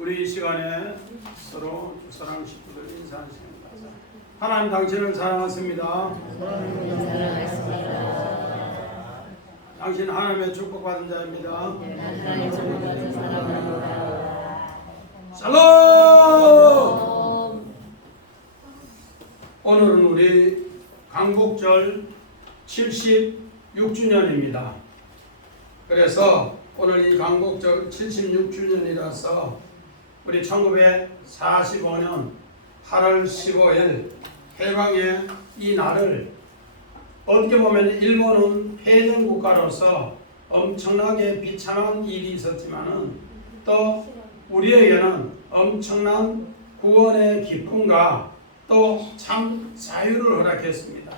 우리 이 시간에 서로 사랑 식구들 인사하는 시간 가자. 하나님 당신을 사랑하십니다. 당신 하나님의 축복받은 자입니다. 샬롬! 오늘은 우리 강복절 76주년입니다. 그래서 오늘 이 강복절 76주년이라서 우리 1945년 8월 15일 해방의 이 날을 어떻게 보면 일본은 패전국가로서 엄청나게 비참한 일이 있었지만은 또 우리에게는 엄청난 구원의 기쁨과 또 참 자유를 허락했습니다.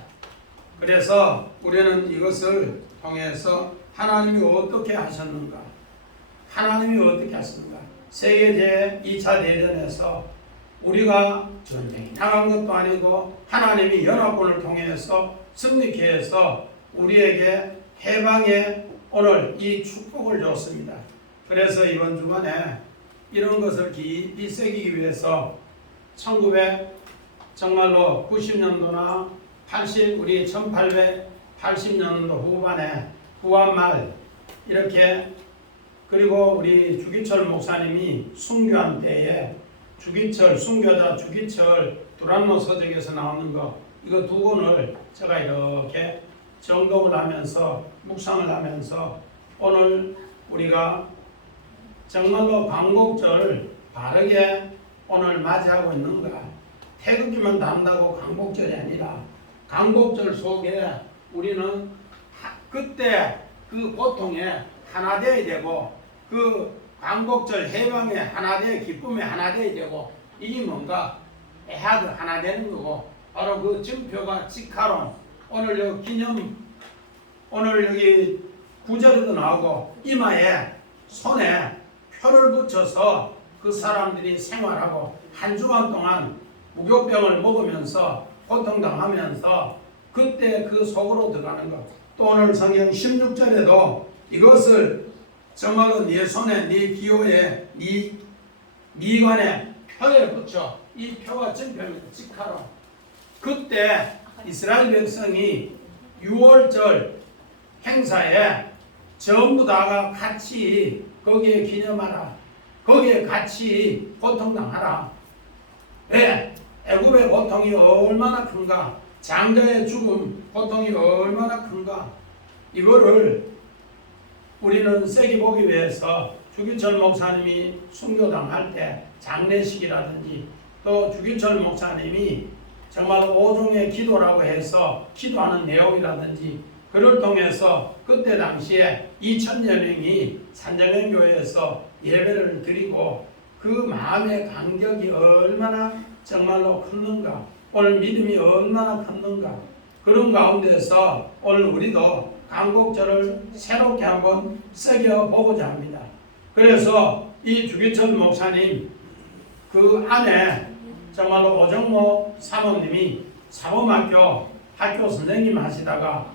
그래서 우리는 이것을 통해서 하나님이 어떻게 하셨는가? 하나님이 어떻게 하셨는가? 세계 제2차 대전에서 우리가 전쟁이 나간 것도 아니고 하나님이 연합군을 통해서 승리케 해서 우리에게 해방의 오늘 이 축복을 줬습니다. 그래서 이번 주간에 이런 것을 깊이 새기기 위해서 정말로 90년도나 우리 1880년도 후반에 후한말 이렇게 그리고 우리 주기철 목사님이 순교한 때에 순교자 주기철 두란노 서적에서 나오는 거 이거 두 권을 제가 이렇게 정독을 하면서 묵상을 하면서 오늘 우리가 정말로 광복절 바르게 오늘 맞이하고 있는가? 태극기만 단다고 광복절이 아니라 광복절 속에 우리는 그때 그 고통에 하나 되어야 되고 그 광복절 해방에 하나 되어 기쁨에 하나 되어야 되고 이게 뭔가 에하드 하나 되는 거고 바로 그 증표가 직하론 오늘 여기 기념 오늘 여기 구절에도 나오고 이마에 손에 표를 붙여서 그 사람들이 생활하고 한 주간 동안 무교병을 먹으면서 고통당하면서 그때 그 속으로 들어가는 것. 또 오늘 성경 16절에도 이것을 정말로 네 손에 네 기호에 네 미관에 표에 붙여 이 표가 증표입니다. 직하로 그때 이스라엘 백성이 6월절 행사에 전부 다가 같이 거기에 기념하라. 거기에 같이 고통당하라. 왜? 애굽의 고통이 얼마나 큰가? 장자의 죽음 고통이 얼마나 큰가? 이거를 우리는 세게 보기 위해서 주기철 목사님이 순교당할 때 장례식이라든지 또 주기철 목사님이 정말 오종의 기도라고 해서 기도하는 내용이라든지 그를 통해서 그때 당시에 2000여 명이 산정연교회에서 예배를 드리고 그 마음의 간격이 얼마나 정말로 컸는가 오늘 믿음이 얼마나 컸는가 그런 가운데서 오늘 우리도 광복절을 새롭게 한번 새겨보고자 합니다. 그래서 이 주기철 목사님 그 안에 정말로 오정모 사모님이 사범학교 학교 선생님 하시다가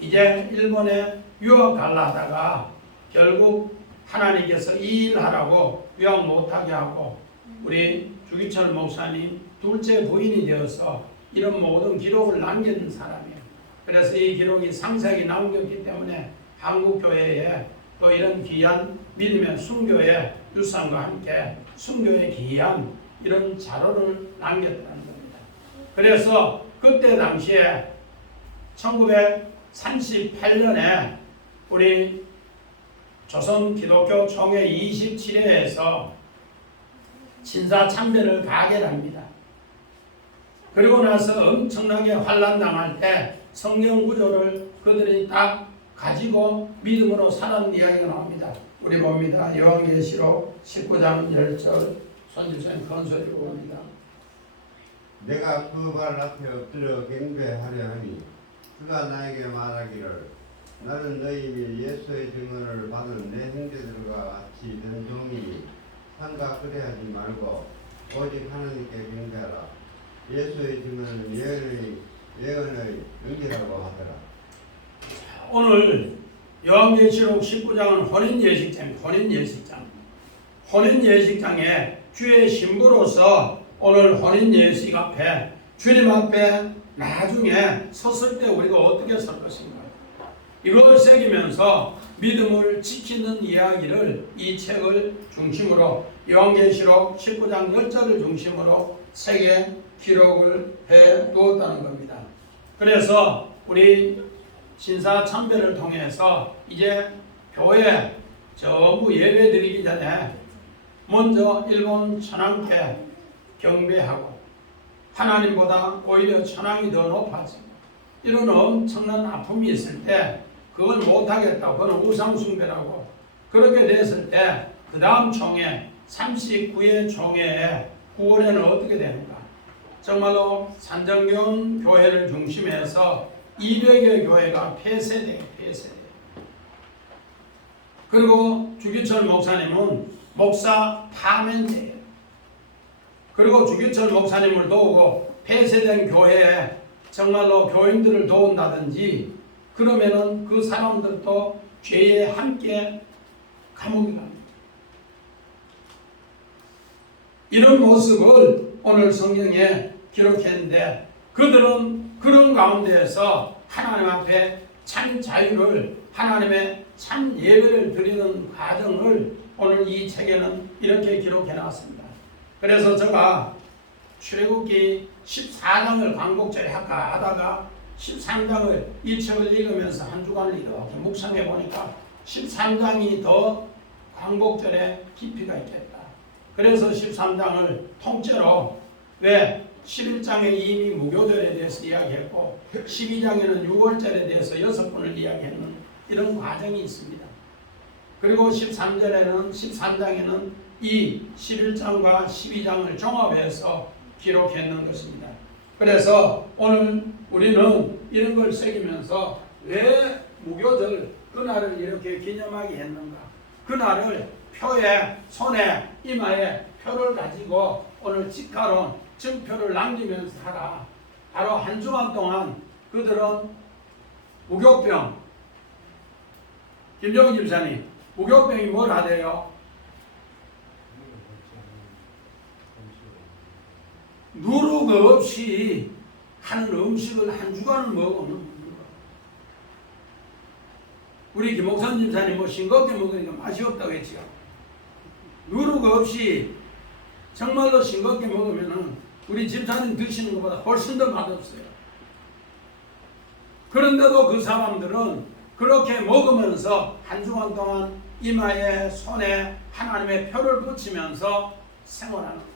이제 일본에 유학 갈라 하다가 결국 하나님께서 이 일하라고 유학 못하게 하고 우리 주기철 목사님 둘째 부인이 되어서 이런 모든 기록을 남긴 사람이에요. 그래서 이 기록이 상세하게 남겼기 때문에 한국교회에 또 이런 귀한 믿음의 순교의 유산과 함께 순교의 귀한 이런 자료를 남겼다는 겁니다. 그래서 그때 당시에 1938년에 우리 조선 기독교 총회 27회에서 진사참배를 가결합니다. 그리고 나서 엄청나게 환난당할 때 성경 구조를 그들이 딱 가지고 믿음으로 살아는 이야기가 나옵니다. 우리 봅니다. 요한계시록 19장 10절 손주선 큰 소리로 봅니다. 내가 그 발 앞에 엎드려 경배하려 하니 그가 나에게 말하기를 나는 너희 및 예수의 증언을 받은 내 형제들과 같이 된 종이니 삼가 그래하지 말고 오직 하나님께 경배하라. 예수의 증언은 예언의 영이라고 하더라. 오늘 요한계시록 19장은 혼인예식장. 혼인 예식장에 주의 신부로서 오늘 혼인 예식 앞에 주님 앞에 나중에 섰을 때 우리가 어떻게 설 것인가, 이걸 새기면서 믿음을 지키는 이야기를 이 책을 중심으로 요한계시록 19장 10절을 중심으로 책에 기록을 해 두었다는 겁니다. 그래서 우리 신사 참배를 통해서 이제 교회 전부 예배 드리기 전에 먼저 일본 천황께 경배하고 하나님보다 오히려 천황이 더 높아지고 이런 엄청난 아픔이 있을 때 그걸 못하겠다고, 그건 우상숭배라고 그렇게 됐을 때 그 다음 총회 39회 총회에 9월에는 어떻게 되는가, 정말로 산정교훈 교회를 중심해서 200여 교회가 폐쇄돼요. 그리고 주기철 목사님은 목사 파면돼요. 그리고 주기철 목사님을 도우고 폐쇄된 교회에 정말로 교인들을 도운다든지 그러면은 그 사람들도 죄에 함께 감옥에 갑니다. 이런 모습을 오늘 성경에 기록했는데 그들은 그런 가운데에서 하나님 앞에 참 자유를, 하나님의 참 예배를 드리는 과정을 오늘 이 책에는 이렇게 기록해 놨습니다. 그래서 제가 출애굽기 14장을 광복절에 할까 하다가 13장을 이 책을 읽으면서 한 주간을 이렇게 묵상해 보니까 13장이 더 광복절에 깊이가 있겠다. 그래서 13장을 통째로, 왜 11장에 이미 무교절에 대해서 이야기했고 12장에는 6월절에 대해서 6번을 이야기했는 이런 과정이 있습니다. 그리고 13장에는 이 11장과 12장을 종합해서 기록했는 것입니다. 그래서 오늘 우리는 이런 걸 새기면서 왜 무교절 그날을 이렇게 기념하게 했는가, 그날을 표에, 손에, 이마에 표를 가지고 오늘 직화론 증표를 남기면서 하라. 바로 한 주간 동안 그들은 무교병, 김정은 집사님, 무교병이 뭘 하대요? 누룩 없이 하는 음식을 한 주간을 먹으면 거예요. 우리 김옥선 집사님 뭐 싱겁게 먹으니까 맛이 없다고 했죠. 누룩 없이 정말로 싱겁게 먹으면은 우리 집사님 드시는 것보다 훨씬 더 맛없어요. 그런데도 그 사람들은 그렇게 먹으면서 한 주간 동안 이마에, 손에 하나님의 표를 붙이면서 생활하는 거예요.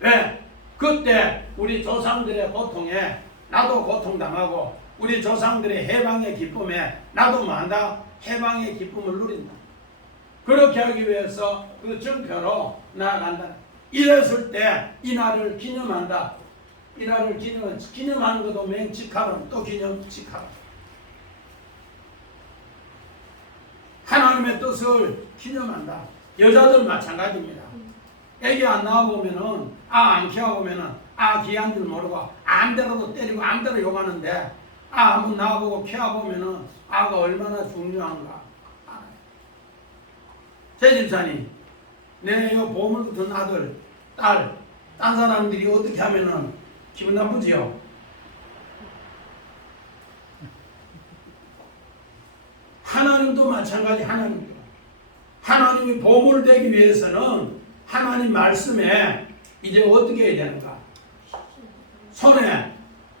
왜? 그때 우리 조상들의 고통에 나도 고통당하고 우리 조상들의 해방의 기쁨에 나도 뭐한다? 해방의 기쁨을 누린다. 그렇게 하기 위해서 그 증표로 나아간다. 이랬을 때 이날을 기념한다. 이날을 기념하는 것도 맹직하론, 또 기념직하론. 하나님의 뜻을 기념한다. 여자들 마찬가지입니다. 애기 안 낳아보면은, 안 키워보면은, 귀한 줄 모르고, 암대로도 때리고, 암대로 욕하는데, 한번 낳아보고 키워보면은, 아가 얼마나 중요한가. 제 집사님, 내 보물 같은 아들, 딸, 딴 사람들이 어떻게 하면은 기분 나쁘지요? 하나님도 마찬가지. 하나님이 보물 되기 위해서는 하나님 말씀에 이제 어떻게 해야 되는가? 손에,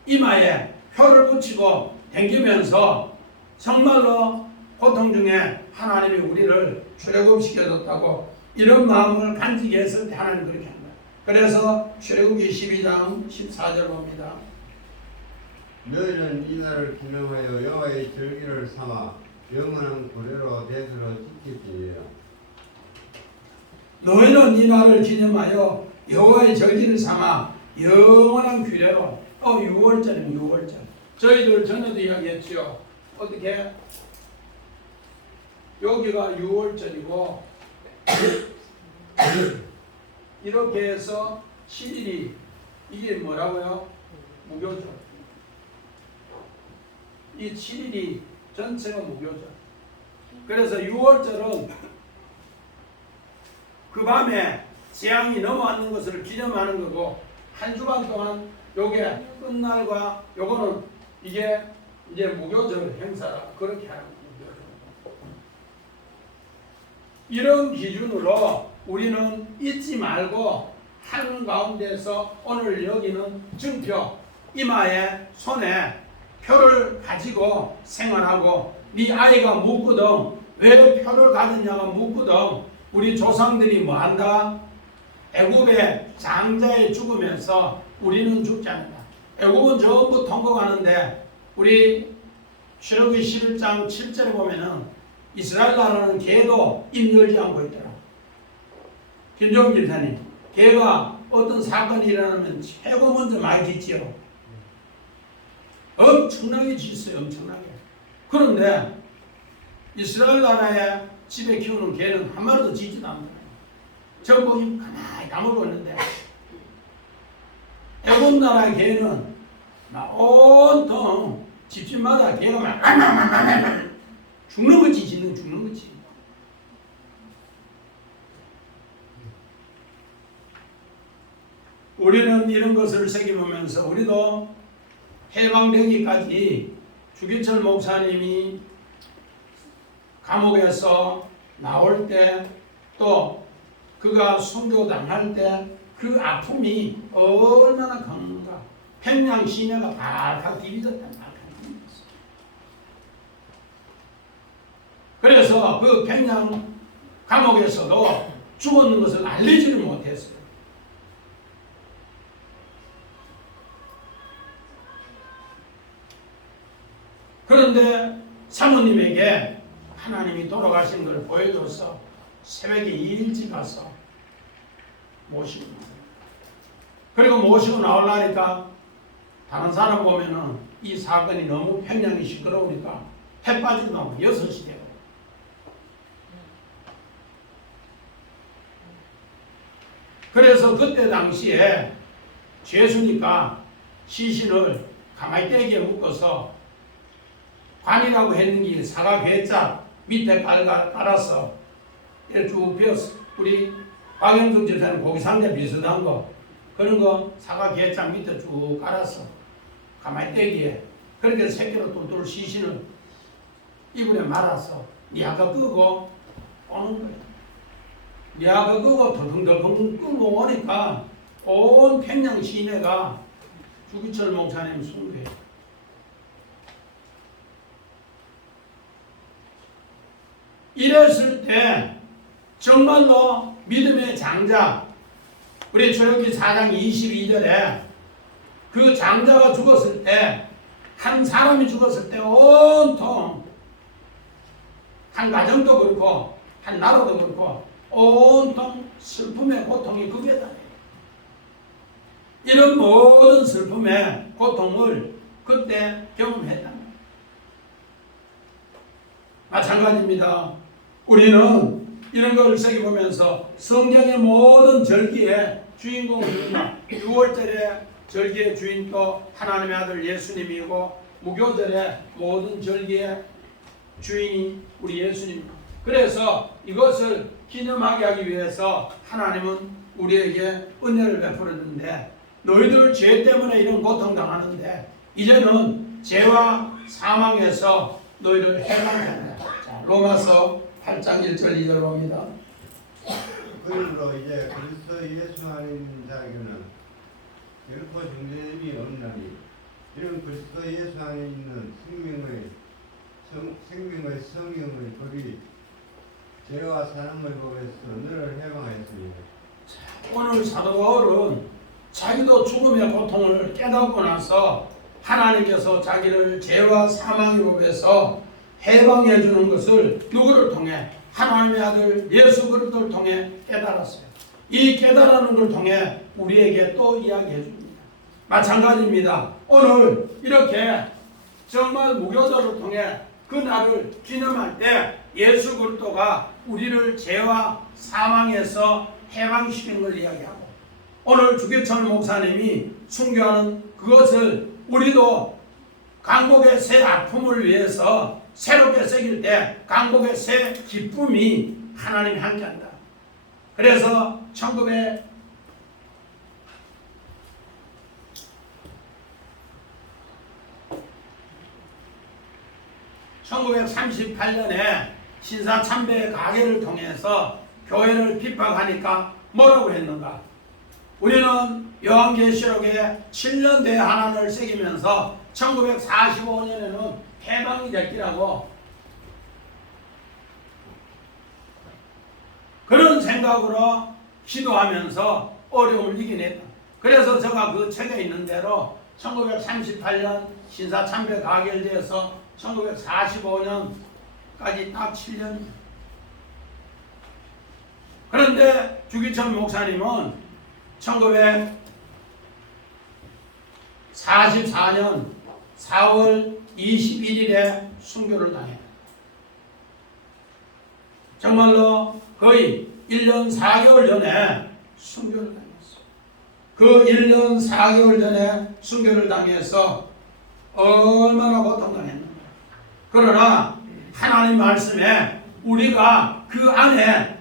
이마에 표를 붙이고 댕기면서 정말로 고통 중에 하나님이 우리를 출애굽시켜줬다고 이런 마음을 간직히 했을 때 하나님 그렇게 한다. 그래서 출애굽기 12장 14절 봅니다. 너희는 이날을 기념하여 여호와의 절기를 삼아 영원한 구례로 대수로 지킬지니라. 너희는 이날을 기념하여 여호와의 절기를 삼아 영원한 규례로. 6월절이면 6월절. 저희들 전에도 이야기했죠. 어떻게? 여기가 6월절이고 이렇게 해서 7일이 이게 뭐라고요? 무교절. 이 7일이 전체가 무교절. 그래서 6월절은 그 밤에 재앙이 넘어왔는 것을 기념하는 거고, 한 주간 동안 요게 끝날과 요거는 이게 이제 무교절 행사라 그렇게 하는 거예요. 이런 기준으로 우리는 잊지 말고 하는 가운데서 오늘 여기는 증표, 이마에 손에 표를 가지고 생활하고, 네 아이가 묻거든 왜 표를 가졌냐가 묻거든 우리 조상들이 뭐한다? 애굽의 장자의 죽으면서 우리는 죽지 않는다. 애굽은 전부 통곡하는데 우리 출애굽기 11장 7절에 보면은 이스라엘 나라는 개도 입 열지 않고 있더라. 김종인 집사님, 개가 어떤 사건이 일어나면 최고 먼저 많이 짖지요. 엄청나게 짖어요. 엄청나게. 그런데 이스라엘 나라에 집에 키우는 개는 한 마리도 짖지도 않더라. 전부 가만히 다물고 있는데 애굽 나라의 개는 온통 집집마다 개가 막 죽는 거지, 죽는 거지. 우리는 이런 것을 새겨보면서 우리도 해방되기까지 주기철 목사님이 감옥에서 나올 때, 또 그가 순교당할 때 그 아픔이 얼마나 강한가. 평양 시내가 발칵 디비졌단 말이야. 그래서 그 평양 감옥에서도 죽었는 것을 알리지를 못했어요. 그런데 사모님에게 하나님이 돌아가신 걸 보여줘서 새벽에 일찍 가서 모시고 나와요. 그리고 모시고 나오려니까 다른 사람 보면은 이 사건이 너무 평양이 시끄러우니까 해 빠지고 나면 6시 되고, 그래서 그때 당시에 죄수니까 시신을 가마이 떼기에 묶어서 관이라고 했는 게 사과 괴짝 밑에 깔아서 이렇게 쭉 베었어. 우리 박영숙 집사님 고기 상자 비슷한 거, 그런 거 사과 괴짝 밑에 쭉 깔았어. 가마이 떼기에. 그렇게 새끼로 똘똘 시신을 이불에 말아서 니아가 끄고 오는 거야. 니아가 끄고 덜컹덜컹 끄고 오니까 온 평양 시내가 주기철 목사님 숭배. 이랬을 때 정말로 믿음의 장자, 우리 출애굽기 4장 22절에 그 장자가 죽었을 때, 한 사람이 죽었을 때 온통 한 가정도 그렇고 한 나라도 그렇고 온통 슬픔의 고통이 극에 달해요. 이런 모든 슬픔의 고통을 그때 경험했단 말이에요. 마찬가지입니다. 우리는 이런 걸 새겨보면서 성경의 모든 절기의 주인공은 6월절의 절기의 주인도 하나님의 아들 예수님이고, 무교절의 모든 절기의 주인이 우리 예수님입니다. 그래서 이것을 기념하게 하기 위해서 하나님은 우리에게 은혜를 베풀었는데, 너희들 죄 때문에 이런 고통당하는데 이제는 죄와 사망에서 너희를 해방한다. 로마서 8장 1절 2절 봅니다. 그러므로 이제 그리스도 예수 안인 자에게는 결코 정죄함이 없나니, 이런 그리스도 예수 안에 있는 생명의 성령의 법이 죄와 사람의 법에서 너를 해방하였습니다. 오늘 사도 바울은 자기도 죽음의 고통을 깨닫고 나서 하나님께서 자기를 죄와 사망의 법에서 해방해 주는 것을 누구를 통해? 하나님의 아들 예수 그리스도를 통해 깨달았어요. 이 깨달은 걸 통해 우리에게 또 이야기해 줍니다. 마찬가지입니다. 오늘 이렇게 정말 무교절을 통해 그 날을 기념할 때 예수 그리스도가 우리를 죄와 사망에서 해방시키는 걸 이야기하고, 오늘 주기철 목사님이 순교하는 그것을 우리도 강복의 새 아픔을 위해서 새롭게 새길 때 강복의 새 기쁨이 하나님이 함께한다. 그래서 1938년에 신사참배 가계를 통해서 교회를 핍박하니까 뭐라고 했는가? 우리는 요한계시록에 7년 대환란을 새기면서 1945년에는 해방이 될 기라고 그런 생각으로 기도하면서 어려움을 이겨냈다. 그래서 제가 그 책에 있는 대로 1938년 신사참배 가결돼서 1945년까지 딱 7년. 그런데 주기철 목사님은 1944년 4월 21일에 순교를 당했다. 정말로 거의 1년 4개월 전에 순교를 당했어. 그 1년 4개월 전에 순교를 당해서 얼마나 고통당했는가. 그러나 하나님 말씀에 우리가 그 안에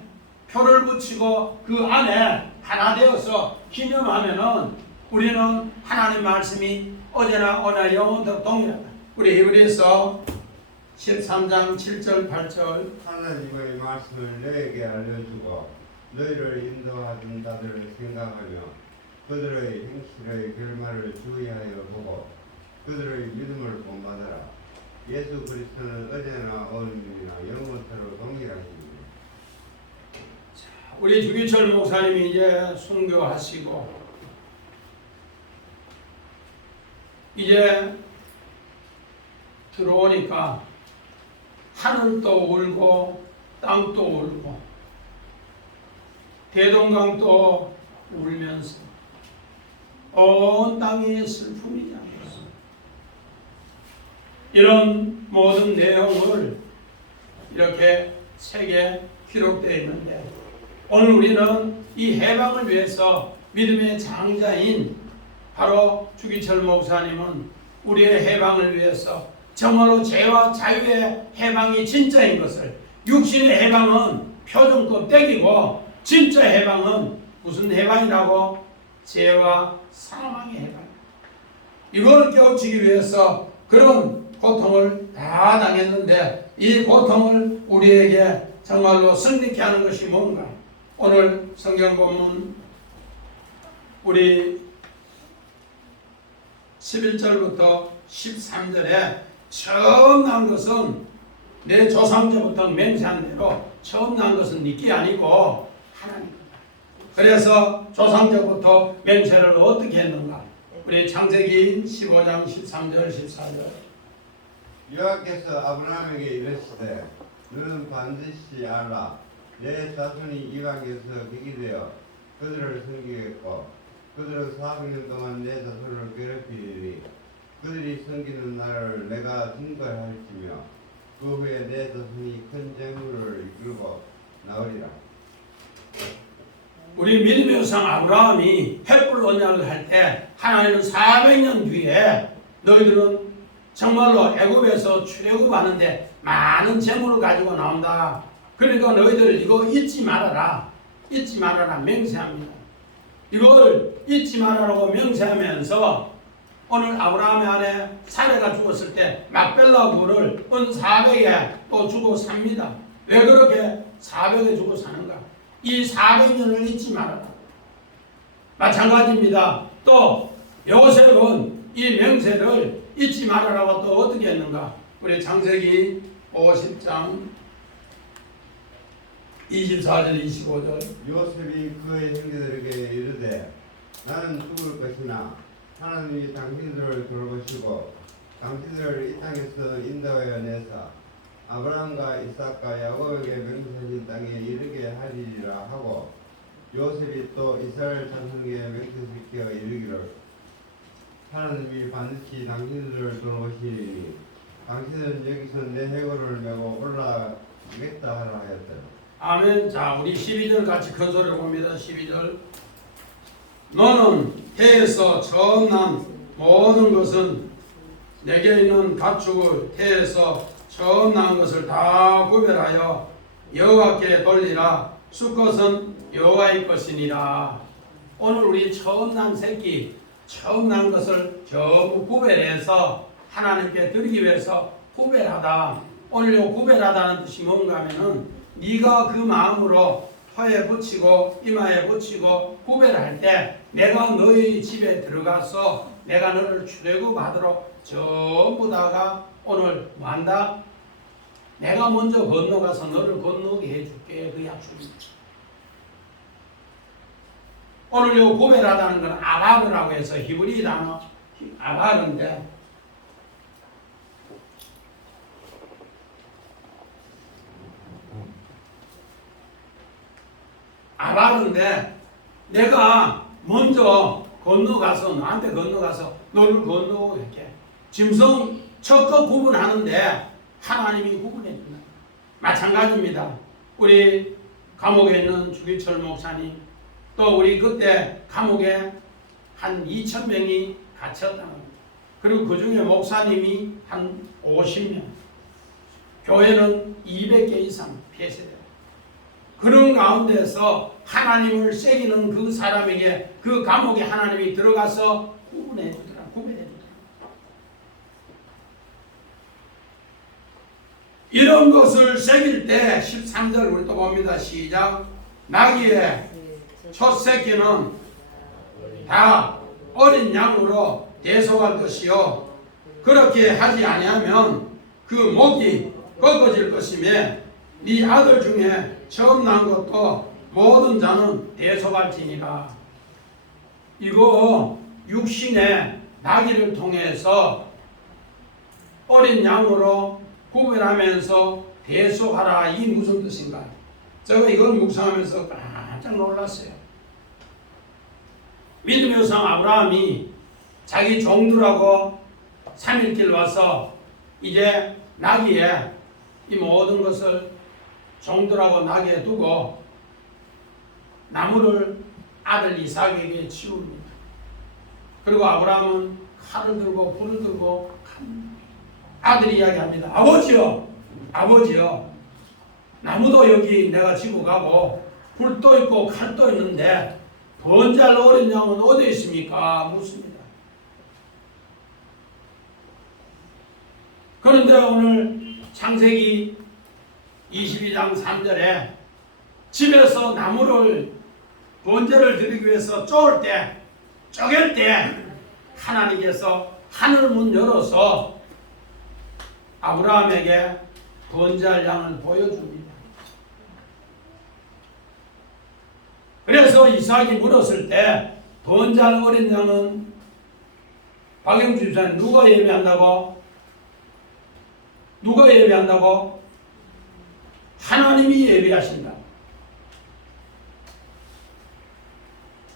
표를 붙이고 그 안에 하나 되어서 기념하면은 우리는 하나님 말씀이 어제나 오늘 영원토록 동일하다. 우리 히브리서 13장 7절 8절 하나님의 말씀을 너에게 알려주고 너희를 인도하던 자들을 생각하며 그들의 행실의 결말을 주의하여 보고 그들의 믿음을 본받아라. 예수 그리스도는 어제나 오늘이나 영원토록 동일하십니다. 우리 주기철 목사님이 이제 순교하시고 이제 들어오니까 하늘도 울고 땅도 울고 대동강도 울면서 온 땅이 슬픔이 잠겼어. 이런 모든 내용을 이렇게 책에 기록되어 있는데 오늘 우리는 이 해방을 위해서 믿음의 장자인 바로 주기철 목사님은 우리의 해방을 위해서 정말로 죄와 자유의 해방이 진짜인 것을, 육신의 해방은 표준급 떼기고 진짜 해방은 무슨 해방이라고? 죄와 사망의 해방. 이걸 깨우치기 위해서 그런 고통을 다 당했는데 이 고통을 우리에게 정말로 승리케 하는 것이 뭔가? 오늘 성경 본문 우리 11절부터 13절에 처음 난 것은 내 조상제부터 맹세한 대로 처음 난 것은 니께 아니고 하나님. 그래서 조상제부터 맹세를 어떻게 했는가? 우리 창세기 15장 13절 14절 여호와께서 아브라함에게 이르시되 너는 반드시 알라. 내 자손이 이방에서 백이 되어 그들을 섬기겠고 그들은 400년 동안 내 자손을 괴롭히리니 그들이 섬기는 날을 내가 증거할지며 그 후에 내 자손이 큰 재물을 이끌고 나오리라. 우리 믿음의 조상 아브라함이 횃불 언약을 할 때 하나님은 400년 뒤에 너희들은 정말로 애굽에서 출애굽하는데 많은 재물을 가지고 나온다. 그러니까 너희들 이거 잊지 말아라. 잊지 말아라 맹세합니다. 이걸 잊지 말아라고 명세하면서 오늘 아브라함의 아내 사레가 죽었을 때 막벨라 부를 은 400에 또 주고 삽니다. 왜 그렇게 400에 주고 사는가? 이 400년을 잊지 말아라. 마찬가지입니다. 또 요셉은 이 명세를 잊지 말아라고 또 어떻게 했는가? 우리 창세기 50장 24절 25절 요셉이 그의 형제들에게 이르되 나는 죽을 것이나 하나님이 당신들을 돌보시고 당신들을 이 땅에서 인도하여 내사 아브라함과 이삭과 야곱에게 맹세하신 땅에 이르게 하리라 하고 요셉이 또 이스라엘 자손에게 맹세시켜 이르기를 하나님이 반드시 당신들을 돌보시리니 당신은 여기서 내 해골을 메고 올라가겠다 하라 하였더라. 아멘. 자, 우리 12절 같이 큰 소리로 봅니다. 12절. 너는 태에서 처음 난 모든 것은 내게 있는 가축을 태에서 처음 난 것을 다 구별하여 여호와께 돌리라. 수컷은 여호와의 것이니라. 오늘 우리 처음 난 새끼, 처음 난 것을 전부 구별해서 하나님께 드리기 위해서 구별하다. 오늘 요 구별하다는 뜻이 뭔가 하면은 네가 그 마음으로 혀에 붙이고 이마에 붙이고 구별할 때 내가 너희 집에 들어가서 내가 너를 출애굽하도록 전부 다가 오늘 뭐한다? 내가 먼저 건너가서 너를 건너게 해줄게. 그 약속입니다. 오늘 요 구별하다는 건 아바르라고 해서 히브리 단어 아바르인데 내가 먼저 건너가서 너한테 건너가서 너를 건너고 이렇게 짐승 척거 구분하는데 하나님이 구분해 준다. 마찬가지입니다. 우리 감옥에 있는 주기철 목사님 또 우리 그때 감옥에 한 2,000명이 갇혔다는 겁니다. 그리고 그 중에 목사님이 한 50명, 교회는 200개 이상 폐쇄돼요. 그런 가운데서 하나님을 새기는 그 사람에게 그 감옥에 하나님이 들어가서 구분해 주더라, 구별해 주더라. 이런 것을 새길 때 13절 우리 또 봅니다. 시작. 나귀의 첫 새끼는 다 어린 양으로 대속할 것이요 그렇게 하지 아니하면 그 목이 꺾어질 것이며 네 아들 중에 처음 난 것도 모든 자는 대속할지니라. 이거 육신의 나귀를 통해서 어린 양으로 구별하면서 대속하라. 이 무슨 뜻인가? 제가 이걸 묵상하면서 깜짝 놀랐어요. 믿음의 성 아브라함이 자기 종들하고 3일길 와서 이제 나귀에 이 모든 것을 종들하고 나귀에 두고 나무를 아들 이삭에게 치웁니다. 그리고 아브라함은 칼을 들고 불을 들고 아들이 이야기합니다. 아버지요, 아버지요, 나무도 여기 내가 지고 가고 불도 있고 칼도 있는데 번제할 어린 양은 어디 있습니까? 묻습니다. 그런데 오늘 창세기 22장 3절에 집에서 나무를 번제를 드리기 위해서 쪼을 때, 쪼갤 때 하나님께서 하늘 문 열어서 아브라함에게 번제할 양을 보여줍니다. 그래서 이삭이 물었을 때 번제할 어린 양은 박영주 집사님 누가 예배한다고? 누가 예배한다고? 하나님이 예배하신다.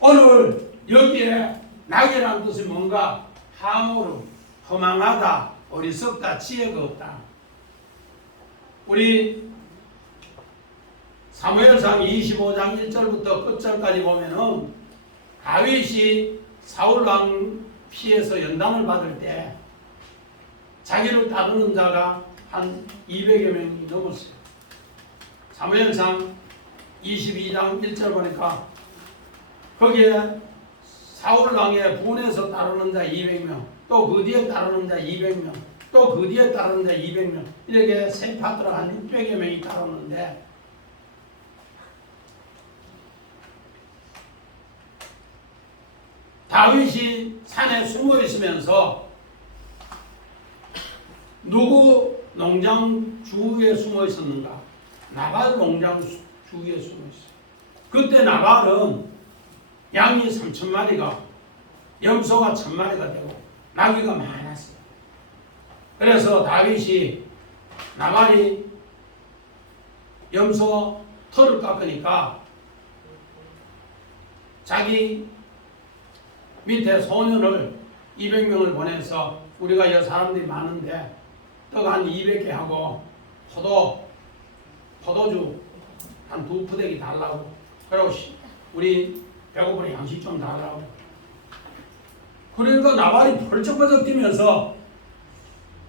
오늘 여기에 낙이라는 뜻이 뭔가? 함오름, 허망하다, 어리석다, 지혜가 없다. 우리 사무엘상 25장 1절부터 끝절까지 보면은 다윗이 사울왕 피해서 연단을 받을 때 자기를 따르는 자가 한 200여 명이 넘었어요. 사무엘상 22장 1절 보니까 거기에 사울왕의 분에서 따르는 자 200명, 또 그 뒤에 따르는 자 200명, 또 그 뒤에 따르는 자 200명, 이렇게 세 파트로 한 600여 명이 따르는데 다윗이 산에 숨어 있으면서 누구 농장 주위에 숨어 있었는가? 나발 농장 주위에 숨어 있어요. 그때 나발은 양이 3,000마리가, 염소가 1,000마리가 되고 나귀가 많았어요. 그래서 다윗이 나발이 염소 털을 깎으니까 자기 밑에 소년을 200명을 보내서 우리가 여 사람들이 많은데 떡 한 200개 하고 포도주 한 2푸대기 달라고, 그리고 우리 배고프니 양식 좀 달라고. 그러니까 나발이 벌쩍벌쩍 뛰면서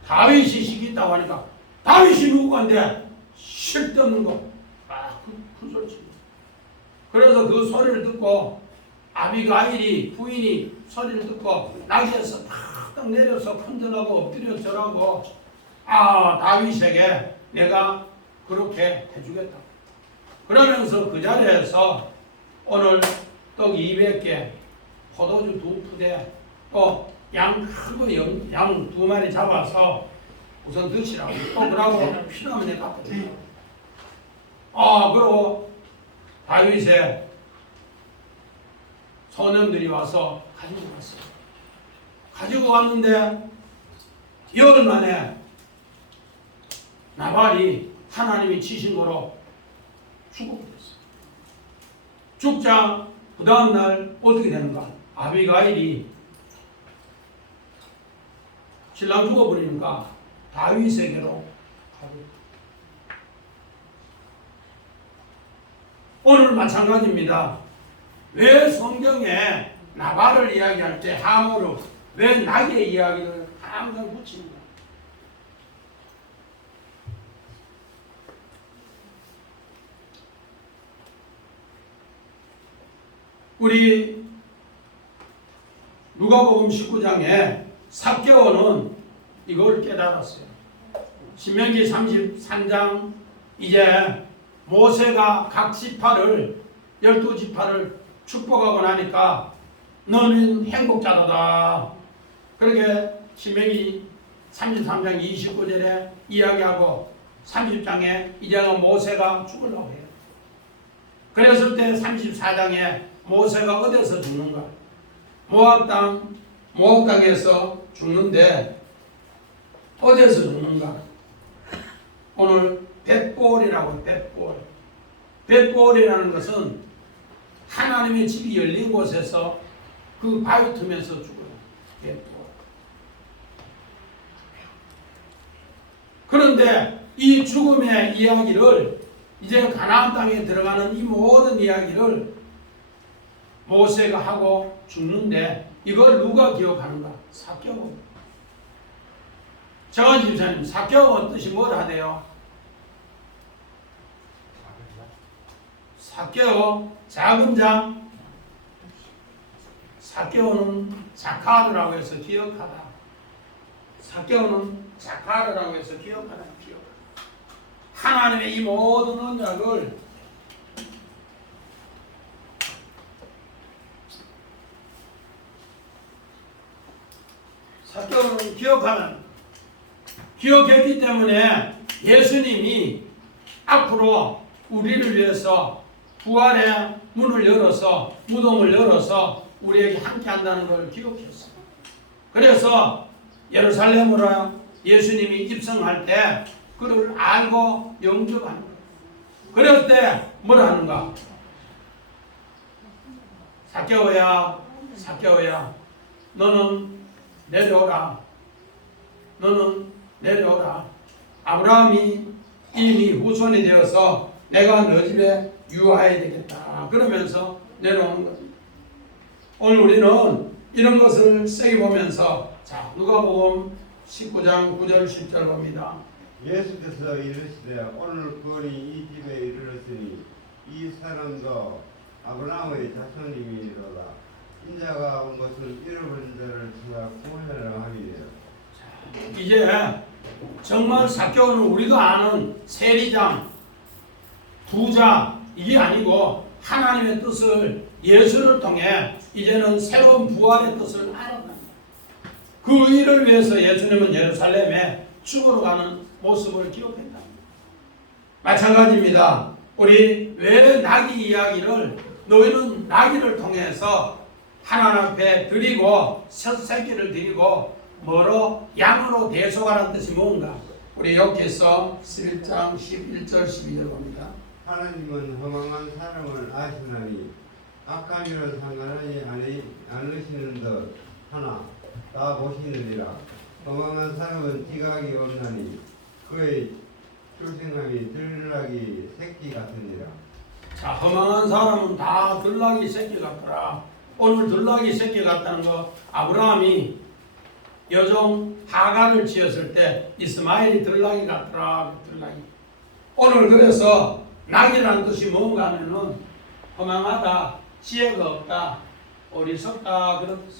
다윗이 시켰다고 하니까 다윗이 누구한테 쓸데없는 거 그 소리 칩니다. 그래서 그 소리를 듣고 아비가일이 부인이 소리를 듣고 나귀에서 탁 내려서 큰절하고 엎드려 절하고 다윗에게 내가 그렇게 해주겠다. 그러면서 그 자리에서 오늘 떡 200개, 포도주 2푸대, 또 양 크고 양 2마리 잡아서 우선 드시라고. 또 그러고 필요하면 내가 갖다 줄게. 그리고 다윗의 소년들이 와서 가지고 갔어요. 가지고 왔는데 열흘 만에 나발이 하나님이 치신 거로 죽어버렸어요. 죽자 그 다음날 어떻게 되는가? 아비가일이 신랑 죽어버리니까 다윗에게로 가고. 오늘 마찬가지입니다. 왜 성경에 나발을 이야기할 때 하모르, 왜 낙의 이야기를 항상 붙입니다. 우리 누가복음 19장에 삭개오는 이걸 깨달았어요. 신명기 33장 이제 모세가 각 지파를 12지파를 축복하고 나니까 너는 행복자다. 그렇게 신명기 33장 29절에 이야기하고 30장에 이제는 모세가 죽으려고 해요. 그랬을 때 34장에 모세가 어디서 죽는가? 모압 땅에서 죽는데 어디서 죽는가? 오늘 벳볼이라고. 벳볼이라는 것은 하나님의 집이 열린 곳에서 그 바위 틈에서 죽어요. 벳볼. 그런데 이 죽음의 이야기를 이제 가나안 땅에 들어가는 이 모든 이야기를 모세가 하고 죽는데 이걸 누가 기억하는가? 삭개오. 정한 집사님, 삭개오 뜻이 뭘 하대요? 삭개오, 작은 자. 삭개오는 자카르라고 해서 기억하다. 삭개오는 자카르라고 해서 기억하다. 하나님의 이 모든 언약을 삭개오는 기억했기 때문에 예수님이 앞으로 우리를 위해서 부활의 문을 열어서 무덤을 열어서 우리에게 함께 한다는 걸 기억했어요. 그래서 예루살렘으로 예수님이 입성할 때 그를 알고 영접하는 거예요. 그럴 때 뭘 하는가? 삭개오야, 삭개오야, 너는 내려오라. 아브라함이 이미 후손이 되어서 내가 너 집에 유하해야 되겠다. 그러면서 내려오는 겁니다. 오늘 우리는 이런 것을 세게 보면서 누가복음 19장 9절 10절 봅니다. 예수께서 이르시되 오늘 구원이 이 집에 이르렀으니 이 사람도 아브라함의 자손이니로다. 인자가 온 것은 잃어버린 자를 찾아 구원하려 함이니라. 이제 정말 삭개오는 우리가 아는 세리장, 부자 이게 아니고 하나님의 뜻을 예수를 통해 이제는 새로운 부활의 뜻을 알아갑니다. 그 일을 위해서 예수님은 예루살렘에 죽으러 가는 모습을 기억했다. 마찬가지입니다. 우리 왜 나귀 이야기를 너희는 나귀를 통해서 하나님 앞에 드리고 첫 새끼를 드리고 뭐로 양으로 대속하라는 뜻이 뭔가? 우리 여기서 11장 11절 12절 봅니다. 하나님은 허망한 사람을 아시나니 악함이라 상관하지 않으시는 듯 하나 다 보시느니라. 허망한 사람은 지각이 없나니 그의 출생함이 들락이 새끼 같으니라. 자, 허망한 사람은 다 들락이 새끼 같더라. 오늘 들락이 새끼 같다는 거 아브라함이 여종 하가를 지었을 때 이스마엘이 들락이 같더라. 들락이. 오늘 그래서 낙이라는 뜻이 뭔가 하면은 허망하다, 지혜가 없다, 어리석다 그런 뜻.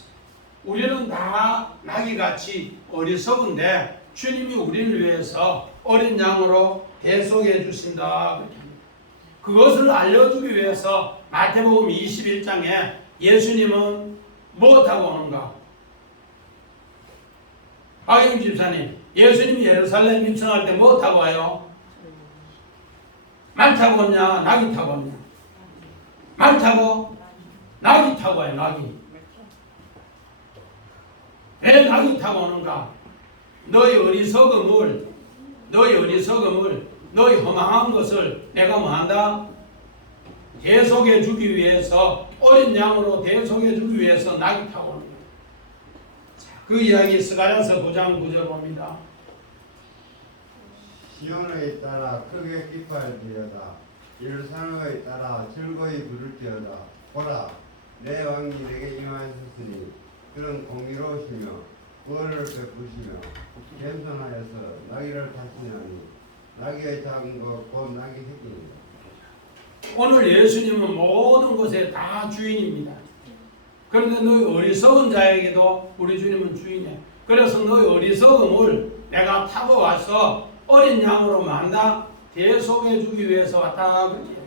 우리는 다 나귀같이 어리석은데 주님이 우리를 위해서 어린 양으로 대속해 주신다 그렇게 합니다. 그것을 알려주기 위해서 마태복음 21장에 예수님은 뭐 타고 오는가? 박영 집사님, 예수님이 예루살렘 입성할 때 뭐 타고 와요? 말 타고 오냐? 나귀 타고 오냐? 말 타고? 나귀 타고 와요, 나귀. 왜 나귀 타고 오는가? 너희 어리석음을, 너희 허망한 것을 내가 뭐한다? 대속해 주기 위해서, 어린 양으로 대속해 주기 위해서 나귀 타고 오는 거예요. 그 이야기 스가랴서 9장 9절 봅니다. 시온에 따라 크게 기뻐할지어다. 예루살렘에 따라 즐거이 부를지어다. 보라, 내 왕이 내게 임하셨으니 그는 공의로우시며 의를 베푸시며 겸손하여서 나귀를 타시나니 나귀의 작은 것 곧 나귀 새끼입니다. 오늘 예수님은 모든 것에 다 주인입니다. 그런데 너희 어리석은 자에게도 우리 주님은 주인이야. 그래서 너희 어리석음을 내가 타고 와서 어린 양으로 만다 대속해 주기 위해서 왔다 그렇게 해요.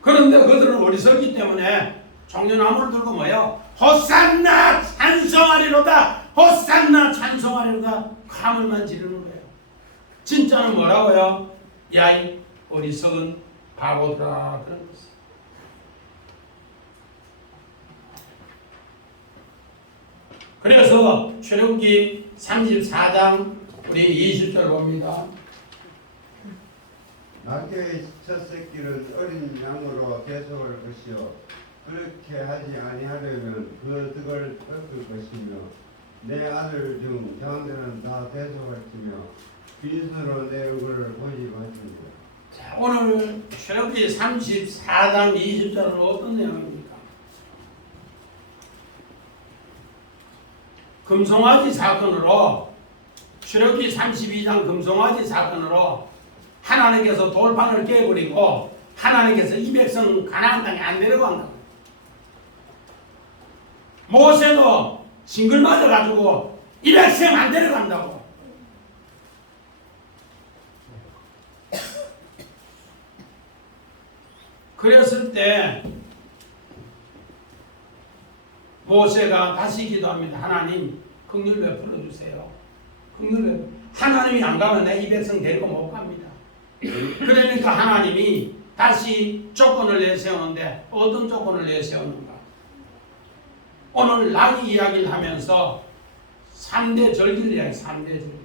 그런데 그들은 어리석기 때문에 종려나무를 들고 뭐요? 호산나 찬송하리로다, 호산나 찬송하리로다 가물만 지르는 거예요. 진짜는 뭐라고요? 야이 어리석은 바보들아 그런 거죠. 그래서 출애굽기 34장 우리 20절 봅니다. 낙태의 첫 새끼를 어린 양으로 대속할 것이요 그렇게 하지 아니하려면 그 덕을 꺾을 것이며 내 아들 중 장들은 다 대속할지며 빈손으로 내 얼굴을 보지 마십니다. 자, 오늘 출애굽기 34장 20절은 어떤 내용입니까? 금송아지 사건으로, 출애굽기 32장 금송아지 사건으로 하나님께서 돌판을 깨버리고 하나님께서 이 백성 가나안 땅에 안 데려간다. 모세도 징글 맞아가지고 이 백성 안 데려간다고. 그랬을 때 모세가 다시 기도합니다. 하나님 긍휼 베풀어 주세요. 하나님이 안 가면 내 이 백성 데리고 못 갑니다. 그러니까 하나님이 다시 조건을 내세우는데 어떤 조건을 내세우는가? 오늘 나귀 이야기를 하면서 3대 절기를 이야기해요. 3대 절기.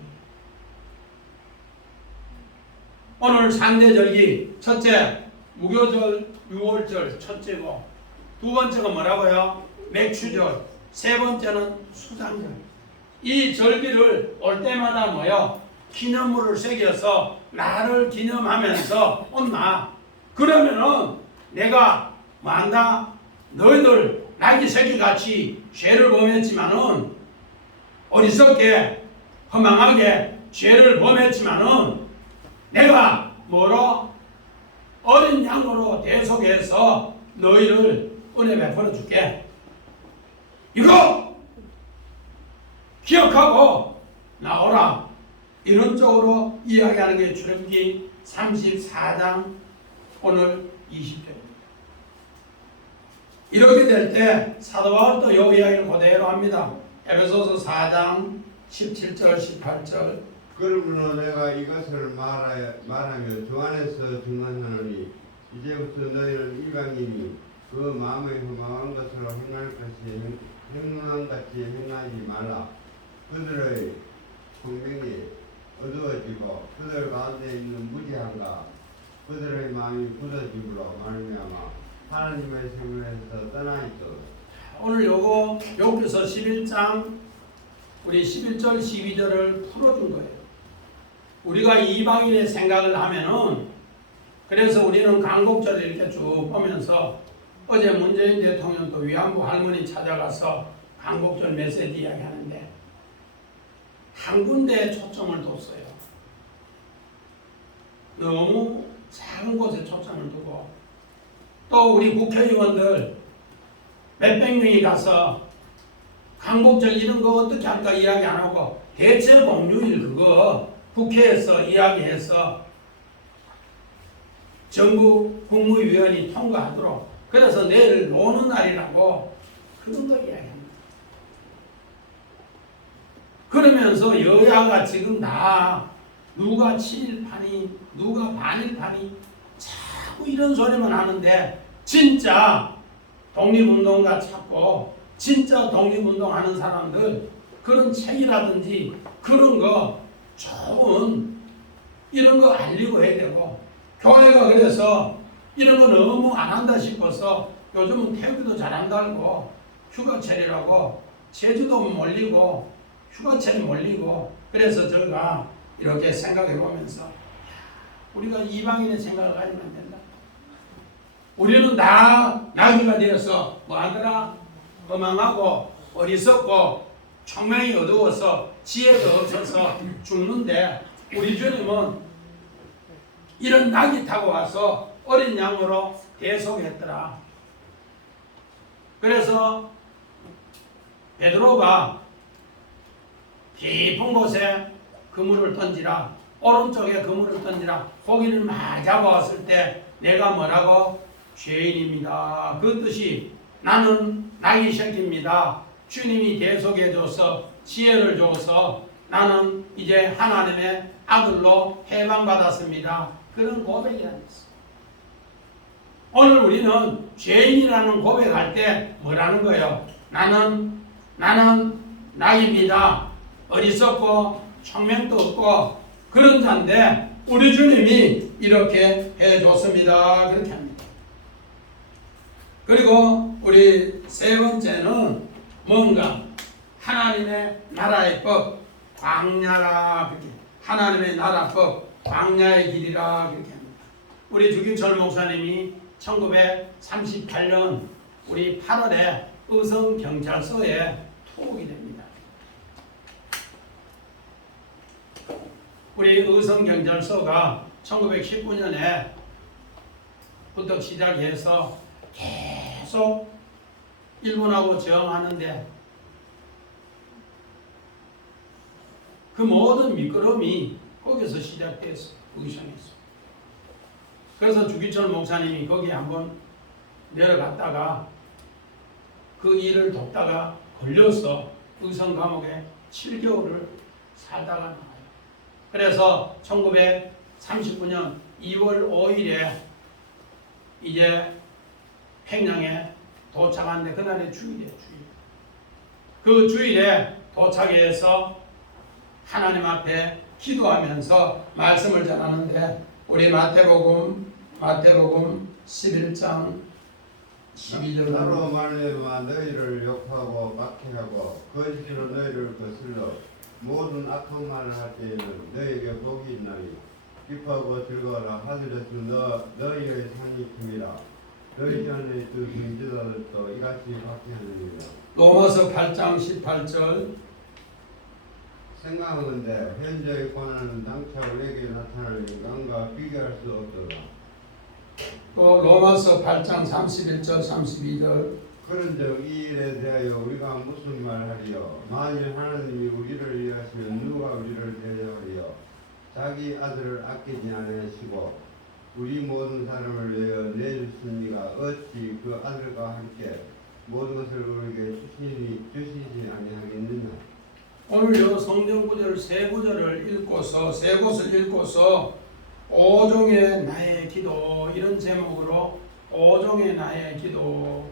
오늘 3대 절기 첫째 무교절 6월절 첫째고 두 번째가 뭐라고요? 맥추절. 세 번째는 수장절. 이 절기를 올 때마다 뭐요? 기념물을 새겨서 나를 기념하면서 온나. 그러면은 내가 뭐한다? 너희들 나귀 새끼같이 죄를 범했지만은 어리석게 허망하게 죄를 범했지만은 내가 뭐로? 어린 양으로 대속해서 너희를 은혜 베풀어 줄게. 이거 기억하고 나오라. 이런 쪽으로 이야기하는 게 출애굽기 34장 오늘 20절입니다. 이렇게 될 때 사도 바울도 이 이야기를 그대로 합니다. 에베소서 4장 17절 18절 그러므로 내가 이것을 말하며 주 안에서 증언하노니 이제부터 너희는 이방인이 그 마음의 허망한 것으로 행한 같이 행하지 말라. 그들의 성경이 어두워지고 그들 가운데 있는 무지함과 그들의 마음이 굳어짐으로 말미암아 하나님의 생명에서 떠나 있도록. 오늘 요거 여기서 11장 우리 11절 12절을 풀어준 거예요. 우리가 이방인의 생각을 하면은 그래서 우리는 강복절을 이렇게 쭉 보면서 어제 문재인 대통령도 위안부 할머니 찾아가서 강복절 메시지 이야기하는데 한 군데에 초점을 뒀어요. 너무 작은 곳에 초점을 두고 또 우리 국회의원들 몇백 명이 가서 광복절 이런 거 어떻게 할까 이야기 안 하고 대체 공휴일 그거 국회에서 이야기해서 정부 국무위원이 통과하도록 그래서 내일 노는 날이라고 그런 거 이야기합니다. 그러면서 여야가 지금 다 누가 친일파니 누가 반일파니 자꾸 이런 소리만 하는데 진짜 독립운동가 찾고 진짜 독립운동하는 사람들 그런 책이라든지 그런 거 좋은 이런 거 알리고 해야 되고 교회가 그래서 이런 거 너무 안 한다 싶어서 요즘은 태우기도 잘 안 달고 휴가철이라고 제주도 몰리고 휴가철이 몰리고 그래서 저희가 이렇게 생각해 보면서 우리가 이방인의 생각을 가지면 안 된다. 우리는 다 나이가 되어서 뭐하더라 허망하고 어리석고 총명이 어두워서 지혜가 없어서 죽는데 우리 주님은 이런 낙이 타고 와서 어린 양으로 대속했더라. 그래서 베드로가 깊은 곳에 그물을 던지라 오른쪽에 그물을 던지라 고기를 막 잡아왔을 때 내가 뭐라고? 죄인입니다. 그 뜻이 나는 나이 새끼입니다. 주님이 대속해줘서 지혜를 줘서 나는 이제 하나님의 아들로 해방받았습니다. 그런 고백이라는 것입니다. 오늘 우리는 죄인이라는 고백할 때 뭐라는 거예요? 나는 나입니다. 어리석고 청명도 없고 그런 자인데 우리 주님이 이렇게 해줬습니다. 그렇게 합니다. 그리고 우리 세 번째는 뭔가 하나님의 나라의 법 광야라 그렇게 하나님의 나라법 광야의 길이라 그렇게 합니다. 우리 주기철 목사님이 1938년 우리 8월에 의성경찰서에 투옥이 됩니다. 우리 의성경찰서가 1919년에 부터 시작해서 계속 일본하고 저항하는데 그 모든 미끄럼이 거기서 시작됐어요. 의성에서. 그래서 주기철 목사님이 거기 한번 내려갔다가 그 일을 돕다가 걸려서 의성 감옥에 7개월을 살다가 나와요. 그래서 1939년 2월 5일에 이제 평양에 도착하는데 그날이 주일이에요. 주일. 그 주일에 도착해서 하나님 앞에 기도하면서 말씀을 전하는데 우리 마태복음 11장 12절 나로 말미암아 너희를 욕하고 박해하고 거짓으로 너희를 거슬러 모든 악한 말을 할 때에는 너희에게 복이 있나니 기뻐하고 즐거워라. 하늘에서 너희의 상이 큽니다. 너희 전에 그 민주자들도 이같이 박해하느니라. 로마서 8장 18절 생각하건대 현재의 고난은 당차 우리에게 나타날 인간과 비교할 수 없도다. 또 로마서 8장 31절 32절 그런즉 이 일에 대하여 우리가 무슨 말하리요? 만일 하나님이 우리를 위하시면 누가 우리를 대하리요? 자기 아들을 아끼지 아니하시고 우리 모든 사람을 위하여 내주십니까? 어찌 그 아들과 함께 모든 것을 우리에게 주시지 아니하겠느냐? 오늘 요 성경 구절 세 구절을 읽고서 세 곳을 읽고서 오종의 나의 기도 이런 제목으로 오종의 나의 기도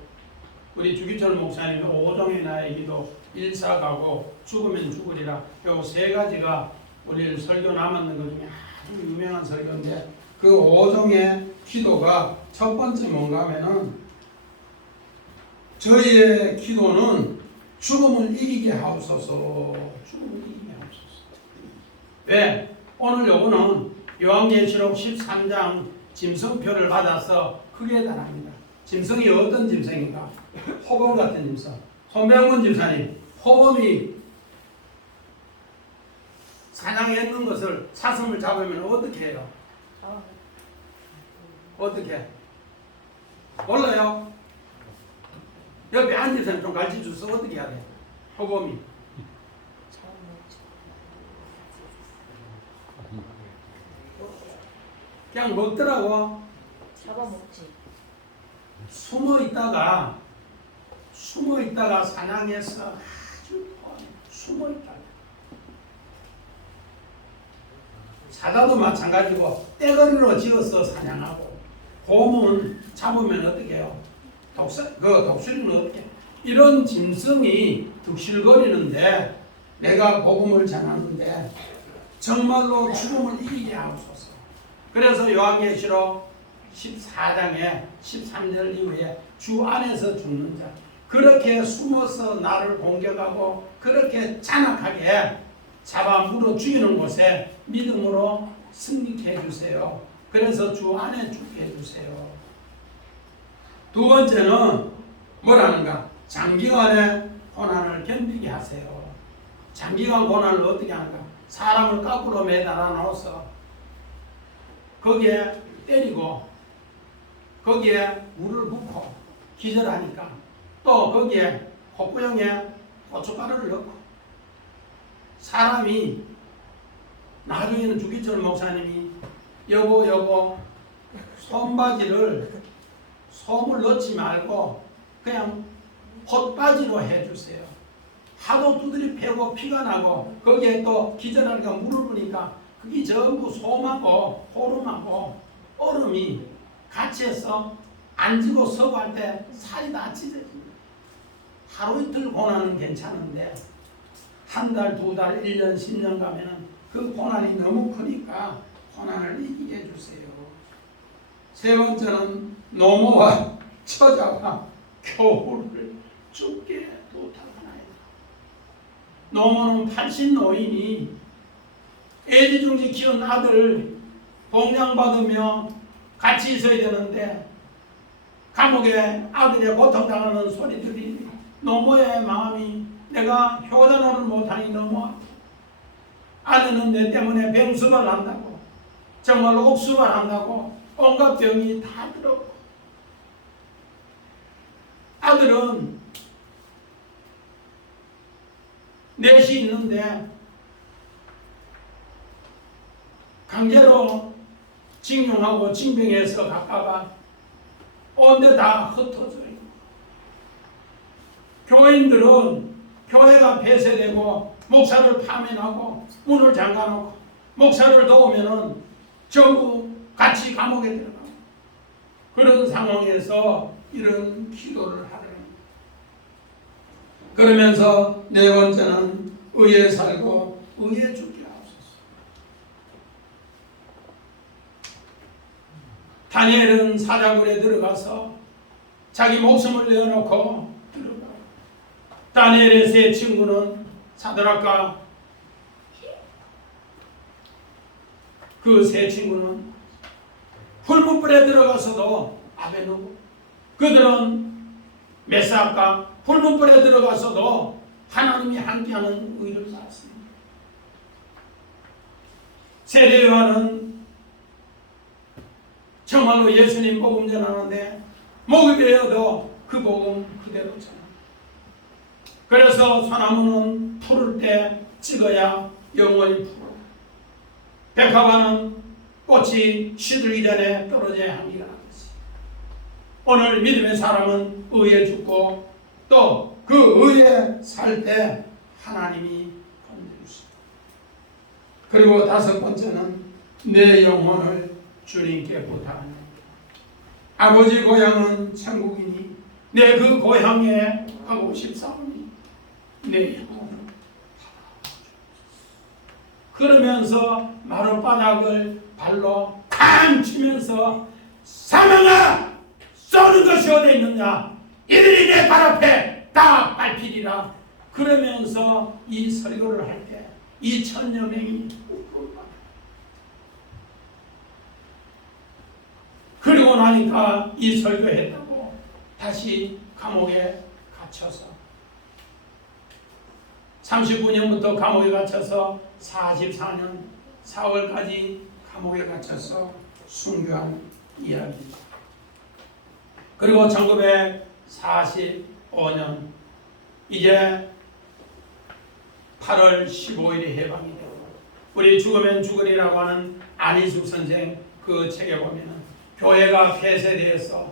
우리 주기철 목사님이 오종의 나의 기도 일사가고 죽으면 죽으리라 요 세 가지가 우리 설교 남았는 것 중에 아주 유명한 설교인데 그 오종의 기도가 첫 번째 뭔가 하면은 저희의 기도는 죽음을 이기게 하옵소서. 죽음을 이기게 하옵소서. 왜? 오늘 요거는 요한계시록 13장 짐승표를 받아서 크게 달합니다. 짐승이 어떤 짐승인가? 호범 같은 짐승. 손병문 집사님, 호범이 사냥했는 것을 사슴을 잡으면 어떻게 해요? 어떻게? 몰라요? 옆에 앉아서 좀 가르쳐 주소. 어떻게 해야 돼? 호범이. 그냥 먹더라고. 잡아먹지. 숨어 있다가 사냥해서 아주 숨어 있다가. 사자도 마찬가지고 떼거리로 지어서 사냥하고, 곰은 잡으면 어떻게 해요? 독수리는 어떻게 해요? 이런 짐승이 득실거리는데 내가 복음을 전하는데 정말로 죽음을 이기게 하옵소서. 그래서 요한계시록 14장에 13절 이후에 주 안에서 죽는 자, 그렇게 숨어서 나를 공격하고 그렇게 잔악하게 잡아 물어 죽이는 곳에 믿음으로 승리케 해주세요. 그래서 주 안에 죽게 해주세요. 두 번째는 뭐라는가? 장기간의 고난을 견디게 하세요. 장기간 고난을 어떻게 하는가? 사람을 까꾸로 매달아 놓아서 거기에 때리고 거기에 물을 붓고 기절하니까 또 거기에 콧구멍에 고춧가루를 넣고 사람이 나중에는 주기철 목사님이 여보 손바지를 솜을 넣지 말고 그냥 헛바지로 해주세요. 하도 두드리 패고 피가 나고 거기에 또 기절하니까 물을 부니까 그게 전부 솜하고 호름하고 얼음이 같이 해서 앉고 서고 할 때 살이 다 찢어집니다. 하루 이틀 고난은 괜찮은데 한 달, 두 달, 1년, 10년 가면은 그 고난이 너무 크니까 고난을 이기게 해주세요. 세 번째는 노모와 처자와 교우를 죽게 부탁하나이다. 노모는 80 노인이 애지중지 키운 아들 봉양받으며 같이 있어야 되는데 감옥에 아들의 고통당하는 소리들이 노모의 마음이 내가 효단을 못하니 너무 아들은 내 때문에 병수를 한다고 정말 옥수를 한다고 온갖 병이 다 들었고 아들은 넷이 있는데 강제로 징용하고 징병해서 갈까봐 온데 다 흩어져 있고 교인들은 교회가 폐쇄되고 목사를 파면하고 문을 잠가놓고 목사를 도우면은 전부 같이 감옥에 들어가고 그런 상황에서 이런 기도를 하더랍니다. 그러면서 네 번째는 의에 살고 의에 죽게 하옵소서. 다니엘은 사자굴에 들어가서 자기 목숨을 내어놓고 들어가고 다니엘의 세 친구는 사드락과 그 세 친구는 풀무불에 들어가서도 아베노고 그들은 메삭과 풀무불에 들어가서도 하나님이 함께하는 의를 받았습니다. 세례요한은 정말로 예수님 복음 전하는데 목이 베어도 그 복음 그대로 전합니다. 그래서 소나무는 푸를 때 찍어야 영원히 푸르고 백화과는 꽃이 시들기 전에 떨어져야 향기가 나겠지. 오늘 믿음의 사람은 의에 죽고 또 그 의에 살 때 하나님이 건져주십니다. 그리고 다섯 번째는 내 영혼을 주님께 부탁하는 아버지 고향은 천국이니 내 그 고향에 가고 싶사오니 내 영혼을 그러면서 마룻바닥을 발로 탕 치면서 사망아 쏘는 것이 어디 있느냐 이들이 내 발 앞에 다 밟히리라 그러면서 이 설교를 할 때 이 천여 명이 웃고 그리고 나니까 이 설교했다고 다시 감옥에 갇혀서 39년부터 감옥에 갇혀서 44년 4월까지 감옥에 갇혀서 순교한 이야기입니다. 그리고 1945년 이제 8월 15일이 해방이 되고 우리 죽으면 죽으리라고 하는 안희숙 선생 그 책에 보면은 교회가 폐쇄되어서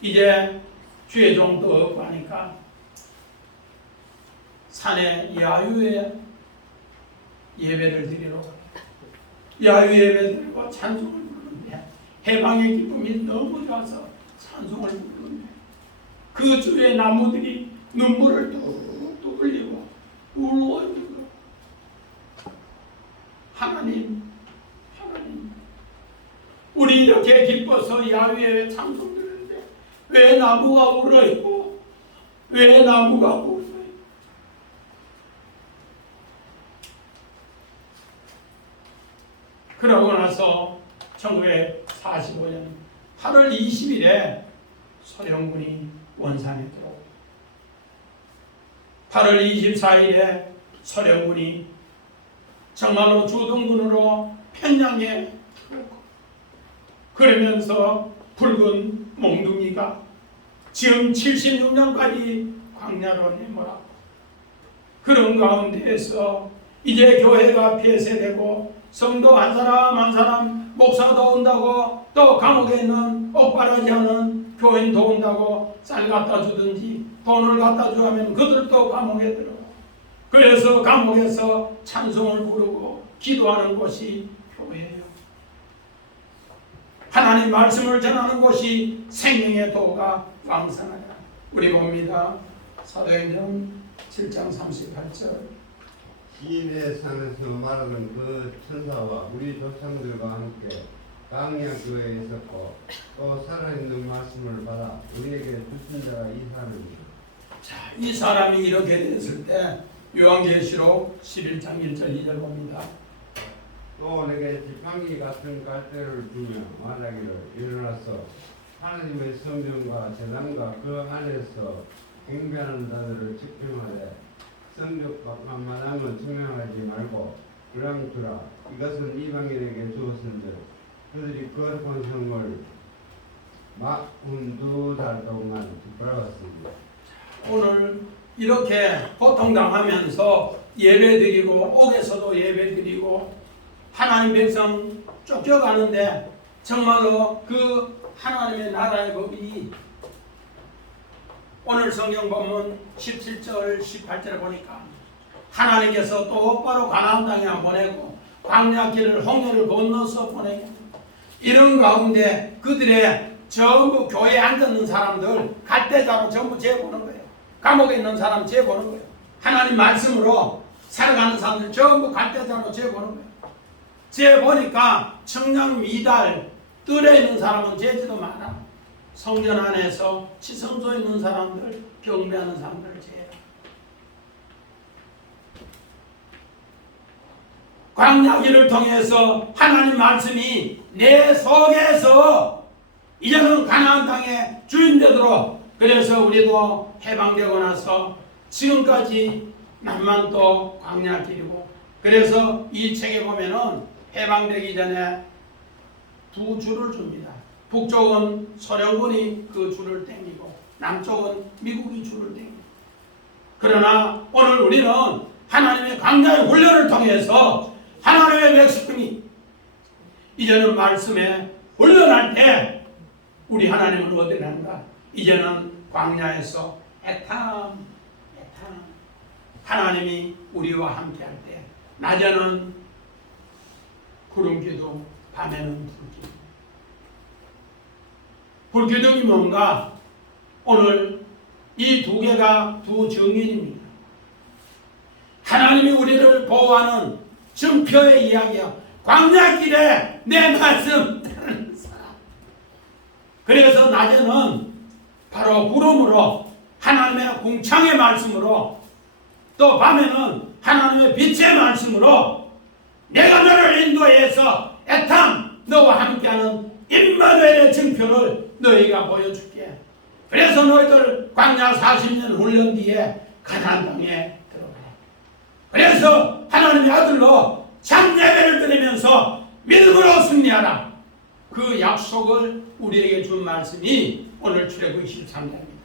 이제 주의 종도 없고 하니까 산에 야유에 예배를 드리러 가요. 야유 예배 드리고 찬송을 부르는데 해방의 기쁨이 너무 좋아서 찬송을 부르는데 그 주위의 나무들이 눈물을 뚝뚝 흘리고 울고 하나님 우리 이렇게 기뻐서 야외에 찬송 드리는데 왜 나무가 울어있고 왜 나무가 울어있고 그러고 나서 1945년 8월 20일에 소련군이 원산에 들어오고 8월 24일에 소련군이 정말로 주동군으로 평양에 들어오고 그러면서 붉은 몽둥이가 지금 76년까지 광야로 내몰았고 그런 가운데에서 이제 교회가 폐쇄되고 성도 한 사람 한 사람 목사도 온다고 또 감옥에 있는 옥바라지 하는 교인도 온다고 쌀 갖다 주든지 돈을 갖다 주면 그들도 감옥에 들어가고 그래서 감옥에서 찬송을 부르고 기도하는 곳이 교회예요. 하나님 말씀을 전하는 곳이 생명의 도가 왕성하다. 우리 봅니다. 사도행전 7장 38절 시인의 산에서 말하는 그 천사와 우리 조상들과 함께 광야교회에 있었고 또 살아있는 말씀을 받아 우리에게 주신 자가 이 사람입니다. 자, 이 사람이 이렇게 됐을 때 요한계시록 11장 1절 2절 봅니다. 또 내게 지팡이 같은 갈대를 주며 말하기를 일어나서 하나님의 성전과 제단과 그 안에서 경배하는 자들을 측정하되 성벽만함은 증명하지 말고 그랑주라 이것은 이방인에게 주었은즉 그들이 거룩한 성을 42달 동안 바라봤습니다. 오늘 이렇게 고통당하면서 예배드리고 옥에서도 예배드리고 하나님 백성 쫓겨가는데 정말로 그 하나님의 나라의 법이 오늘 성경 보면 17절 18절에 보니까 하나님께서 똑바로 가나안 땅에 보내고 광야길을 홍해를 건너서 보내고 이런 가운데 그들의 전부 교회에 앉아있는 사람들 갈대자로 전부 재보는 거예요. 감옥에 있는 사람 재보는 거예요. 하나님 말씀으로 살아가는 사람들 전부 갈대자로 재보는 거예요. 재보니까 청량 미달 뜰에 있는 사람은 재지도 많아. 성전 안에서 지성소에 있는 사람들 경배하는 사람들을 재라. 광야길을 통해서 하나님 말씀이 내 속에서 이제는 가나안 땅의 주인 되도록 그래서 우리도 해방되고 나서 지금까지 남만도 광야길이고 그래서 이 책에 보면은 해방되기 전에 두 줄을 줍니다. 북쪽은 소련군이 그 줄을 땡기고 남쪽은 미국이 줄을 땡기고 그러나 오늘 우리는 하나님의 광야의 훈련을 통해서 하나님의 백성이 이제는 말씀에 훈련할 때 우리 하나님은 어디를 한가? 이제는 광야에서 애탐 하나님이 우리와 함께 할 때 낮에는 구름기둥 밤에는 불기둥 불기둥이 뭔가? 오늘 이 두 개가 두 증인입니다. 하나님이 우리를 보호하는 증표의 이야기야. 광야길에 내 말씀 따르는 사람. 그래서 낮에는 바로 구름으로 하나님의 궁창의 말씀으로 또 밤에는 하나님의 빛의 말씀으로 내가 너를 인도해서 애탐 너와 함께하는 임마누엘의 증표를 너희가 보여줄게. 그래서 너희들 광야 40년 훈련 뒤에 가나안 땅에 들어가. 그래서 하나님의 아들로 참예배를 드리면서 믿음으로 승리하라. 그 약속을 우리에게 준 말씀이 오늘 출애굽 23장입니다.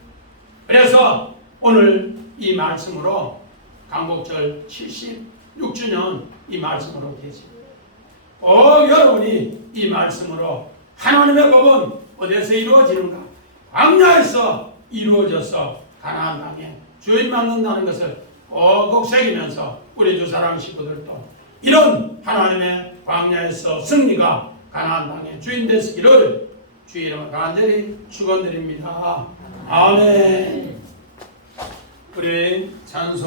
그래서 오늘 이 말씀으로 강복절 76주년 이 말씀으로 계십니다. 여러분이 이 말씀으로 하나님의 법은 어디서 이루어지는가? 광야에서 이루어져서 가나안 땅에 주인 만든다는 것을 꼭꼭 새기면서 우리 주사랑 식구들도 이런 하나님의 광야에서 승리가 가나안 땅의 주인 되시기를 주의 이름으로 간절히 축원드립니다. 아멘. 우리 찬송